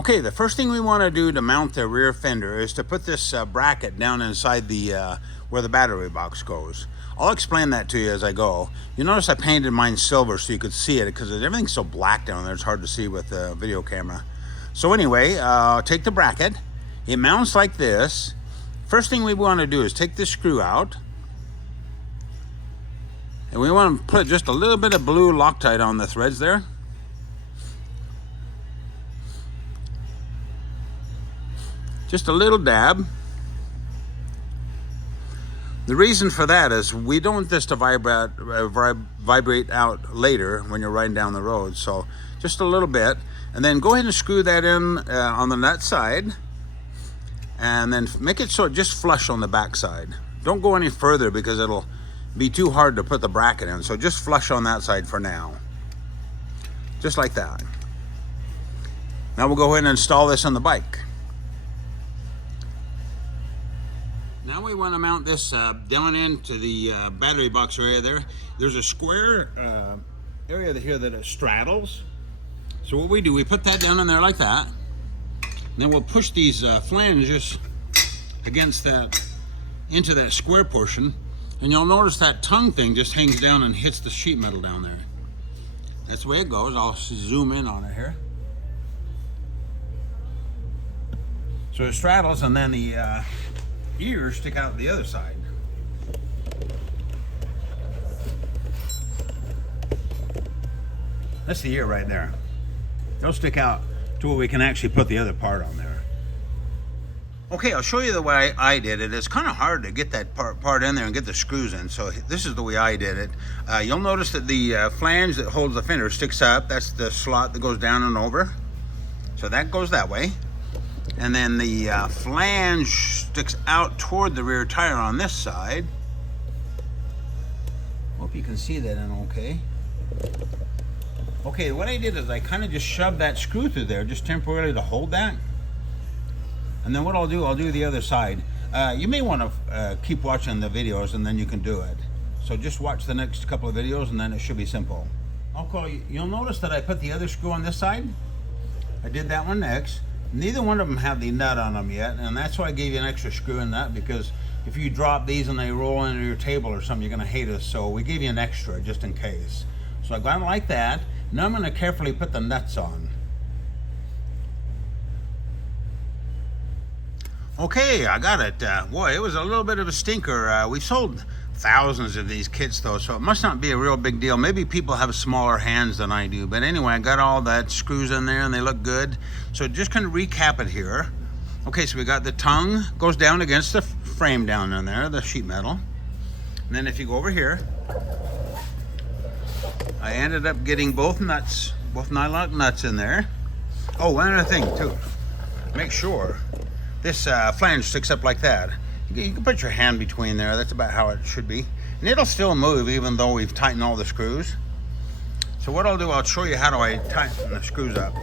Okay, the first thing we want to do to mount the rear fender is to put this bracket down inside the where the battery box goes. I'll explain that to you as I go. You notice I painted mine silver so you could see it because everything's so black down there it's hard to see with the video camera. So anyway, take the bracket. It mounts like this. First thing we want to do is take this screw out. And we want to put just a little bit of blue Loctite on the threads there. Just a little dab. The reason for that is we don't want this to vibrate out later when you're riding down the road. So just a little bit. And then go ahead and screw that in on the nut side. And then make it so it just flush on the back side. Don't go any further because it'll be too hard to put the bracket in. So just flush on that side for now. Just like that. Now we'll go ahead and install this on the bike. Now we want to mount this down into the battery box area there. There's a square area here that it straddles. So what we do, we put that down in there like that. And then we'll push these flanges against that, into that square portion. And you'll notice that tongue thing just hangs down and hits the sheet metal down there. That's the way it goes. I'll zoom in on it here. So it straddles and then the ears stick out the other side. That's the ear right there. They'll stick out to where we can actually put the other part on there. Okay, I'll show you the way I did it. It's kind of hard to get that part in there and get the screws in, so this is the way I did it. You'll notice that the flange that holds the fender sticks up. That's the slot that goes down and over. So that goes that way. And then the flange sticks out toward the rear tire on this side. Hope you can see that in okay. Okay, what I did is I kind of just shoved that screw through there just temporarily to hold that. And then what I'll do the other side. You may want to keep watching the videos and then you can do it. So just watch the next couple of videos and then it should be simple. You'll notice that I put the other screw on this side. I did that one next. Neither one of them have the nut on them yet, and that's why I gave you an extra screw in nut, because if you drop these and they roll into your table or something, you're gonna hate us. So we gave you an extra just in case. So I got it like that. Now I'm gonna carefully put the nuts on. Okay, I got it. Boy, it was a little bit of a stinker. We sold thousands of these kits though, so it must not be a real big deal. Maybe people have smaller hands than I do, but anyway, I got all that screws in there and they look good. So just kind of recap it here. Okay, so we got the tongue goes down against the frame down in there, the sheet metal. And then if you go over here, I ended up getting both nuts, both nylon nuts in there. Oh, one other thing too, make sure this flange sticks up like that. You can put your hand between there. That's about how it should be. And it'll still move even though we've tightened all the screws. So what I'll do, I'll show you how do I tighten the screws up.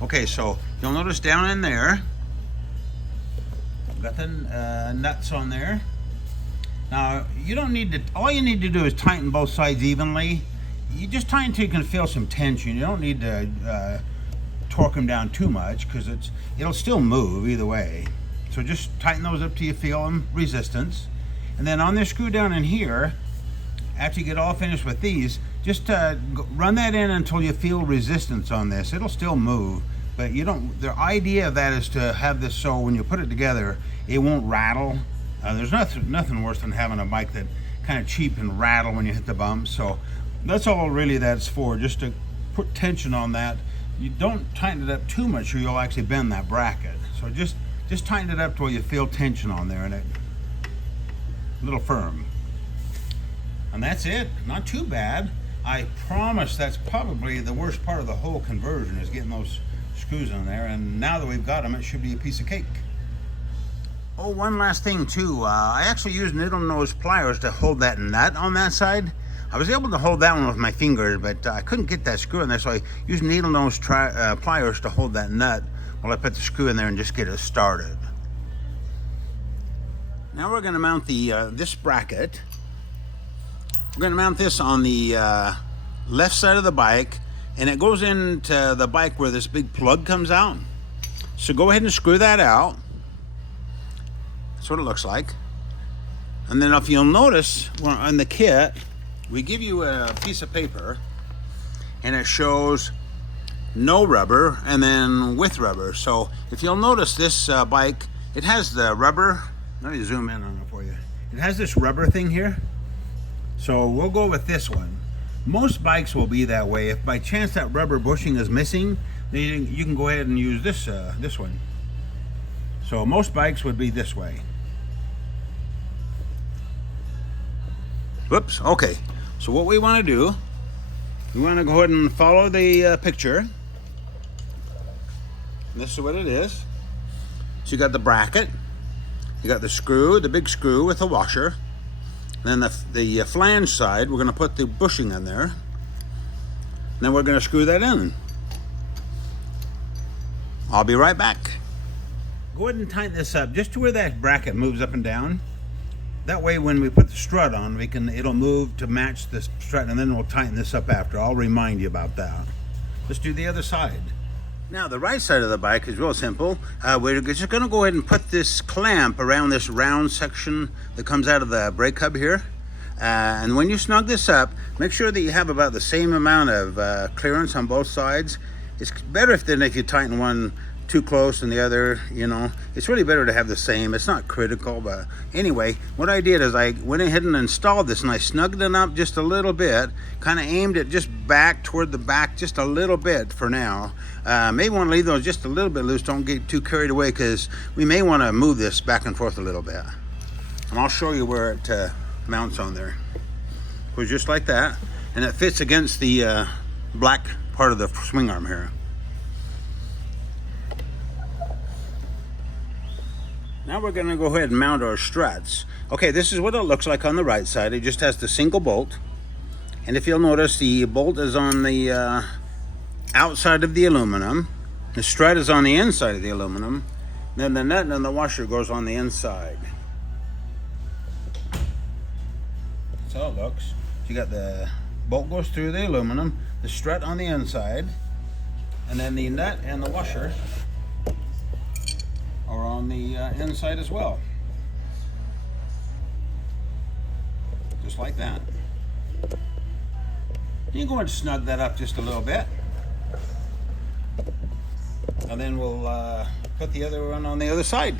Okay, so you'll notice down in there, I've got the nuts on there. Now, you don't need to, all you need to do is tighten both sides evenly. You just tighten until you can feel some tension. You don't need to torque them down too much because it'll still move either way. So just tighten those up till you feel them resistance. And then on this screw down in here, after you get all finished with these, just run that in until you feel resistance on this. It'll still move, but you don't, the idea of that is to have this so when you put it together, it won't rattle. There's nothing worse than having a bike that kind of cheap and rattle when you hit the bumps. So that's all really that's for, just to put tension on that. You don't tighten it up too much or you'll actually bend that bracket. So just tighten it up to where you feel tension on there and it a little firm. And that's it, not too bad. I promise that's probably the worst part of the whole conversion is getting those screws in there, and now that we've got them, it should be a piece of cake. Oh, one last thing too. I actually used needle nose pliers to hold that nut on that side. I was able to hold that one with my fingers, but I couldn't get that screw in there, so I used needle nose pliers to hold that nut while I put the screw in there and just get it started. Now we're going to mount the this bracket. We're going to mount this on the left side of the bike and it goes into the bike where this big plug comes out. So go ahead and screw that out. That's what it looks like. And then if you'll notice, on the kit, we give you a piece of paper, and it shows no rubber and then with rubber. So if you'll notice, this bike, it has the rubber. Let me zoom in on it for you. It has this rubber thing here. So we'll go with this one. Most bikes will be that way. If by chance that rubber bushing is missing, then you can go ahead and use this one. So most bikes would be this way. Whoops, okay. So what we want to do, we want to go ahead and follow the picture. This is what it is. So you got the bracket, you got the screw, the big screw with the washer. Then the flange side, we're going to put the bushing in there. And then we're going to screw that in. I'll be right back. Go ahead and tighten this up just to where that bracket moves up and down. That way when we put the strut on, it'll move to match the strut, and then we'll tighten this up after. I'll remind you about that. Let's do the other side. Now the right side of the bike is real simple. We're just going to go ahead and put this clamp around this round section that comes out of the brake hub here. And when you snug this up, make sure that you have about the same amount of clearance on both sides. It's better than if you tighten one too close and the other, you know. It's really better to have the same. It's not critical, but anyway, what I did is I went ahead and installed this, and I snugged it up just a little bit, kind of aimed it just back toward the back just a little bit for now. May want to leave those just a little bit loose. Don't get too carried away, because we may want to move this back and forth a little bit. And I'll show you where it mounts on there. It goes just like that, and it fits against the black part of the swing arm here. Now we're going to go ahead and mount our struts. Okay, this is what it looks like on the right side. It just has the single bolt. And if you'll notice, the bolt is on the outside of the aluminum. The strut is on the inside of the aluminum. Then the nut and the washer goes on the inside. That's how it looks. So you got the bolt goes through the aluminum, the strut on the inside, and then the nut and the washer are on the inside as well. Just like that. You go and snug that up just a little bit. And then we'll put the other one on the other side.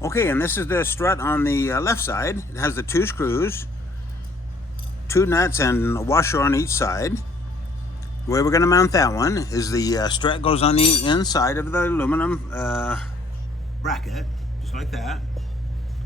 Okay, and this is the strut on the left side. It has the two screws, two nuts, and a washer on each side. The way we're going to mount that one is the strut goes on the inside of the aluminum bracket, just like that.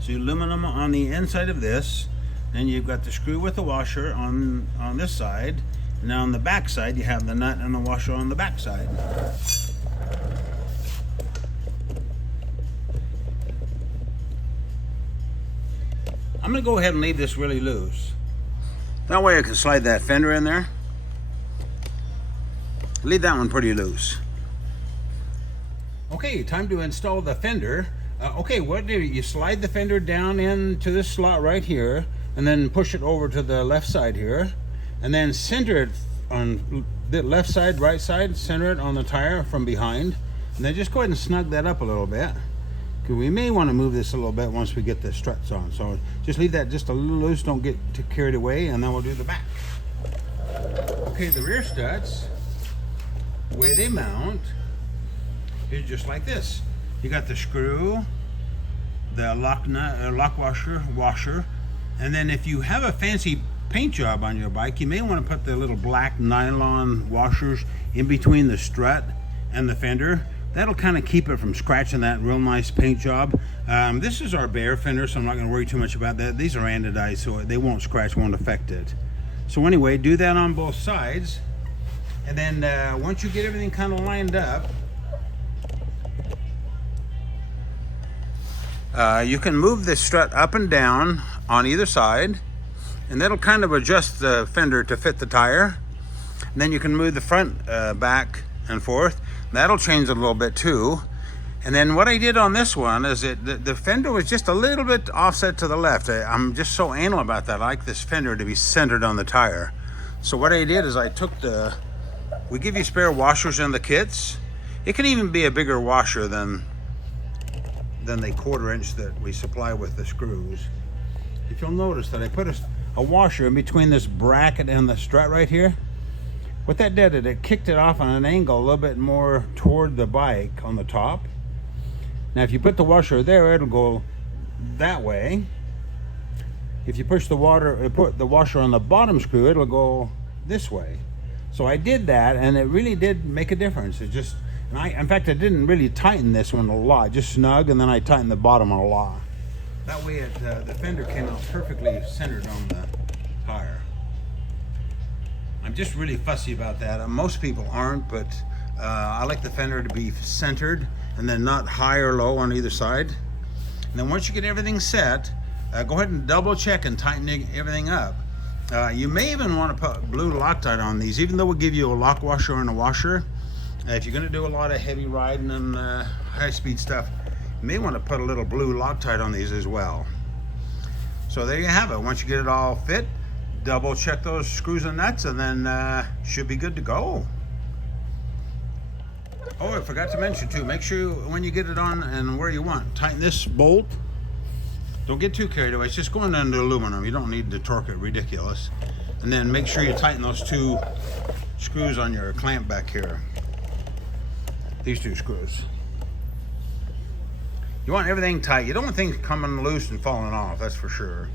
So aluminum on the inside of this, and you've got the screw with the washer on this side. And now on the back side, you have the nut and the washer on the back side. I'm going to go ahead and leave this really loose. That way I can slide that fender in there. Leave that one pretty loose. Okay, time to install the fender. Okay, what do you slide the fender down into this slot right here, and then push it over to the left side here, and then center it on the left side, right side, center it on the tire from behind, and then just go ahead and snug that up a little bit. We may want to move this a little bit once we get the struts on, so just leave that just a little loose, don't get too carried away, and then we'll do the back. Okay, the rear struts, the way they mount is just like this. You got the screw, the lock nut, lock washer, and then if you have a fancy paint job on your bike, you may want to put the little black nylon washers in between the strut and the fender. That'll kind of keep it from scratching that real nice paint job. This is our bare fender, so I'm not going to worry too much about that. These are anodized, so they won't scratch, won't affect it. So anyway, do that on both sides. And then once you get everything kind of lined up, you can move the strut up and down on either side, and that'll kind of adjust the fender to fit the tire. And then you can move the front back and forth. That'll change a little bit too. And then what I did on this one is the fender was just a little bit offset to the left. I'm just so anal about that. I like this fender to be centered on the tire. So what I did is I took the We give you spare washers in the kits. It can even be a bigger washer than the 1/4 inch that we supply with the screws. If you'll notice that I put a washer in between this bracket and the strut right here. What that did, it kicked it off on an angle a little bit more toward the bike on the top. Now if you put the washer there, it'll go that way. If you push put the washer on the bottom screw, it'll go this way. So I did that, and it really did make a difference. It just, in fact, I didn't really tighten this one a lot, just snug, and then I tightened the bottom a lot. That way the fender came out perfectly centered on the tire. I'm just really fussy about that. Most people aren't, but I like the fender to be centered and then not high or low on either side. And then once you get everything set, go ahead and double check and tighten everything up. You may even want to put blue Loctite on these, even though we'll give you a lock washer and a washer. If you're going to do a lot of heavy riding and high-speed stuff, you may want to put a little blue Loctite on these as well. So there you have it. Once you get it all fit, double check those screws and nuts, and then should be good to go. Oh, I forgot to mention too, make sure when you get it on and where you want, tighten this bolt. Don't get too carried away. It's just going into aluminum. You don't need to torque it ridiculous. And then make sure you tighten those 2 screws on your clamp back here. These 2 screws. You want everything tight. You don't want things coming loose and falling off, that's for sure.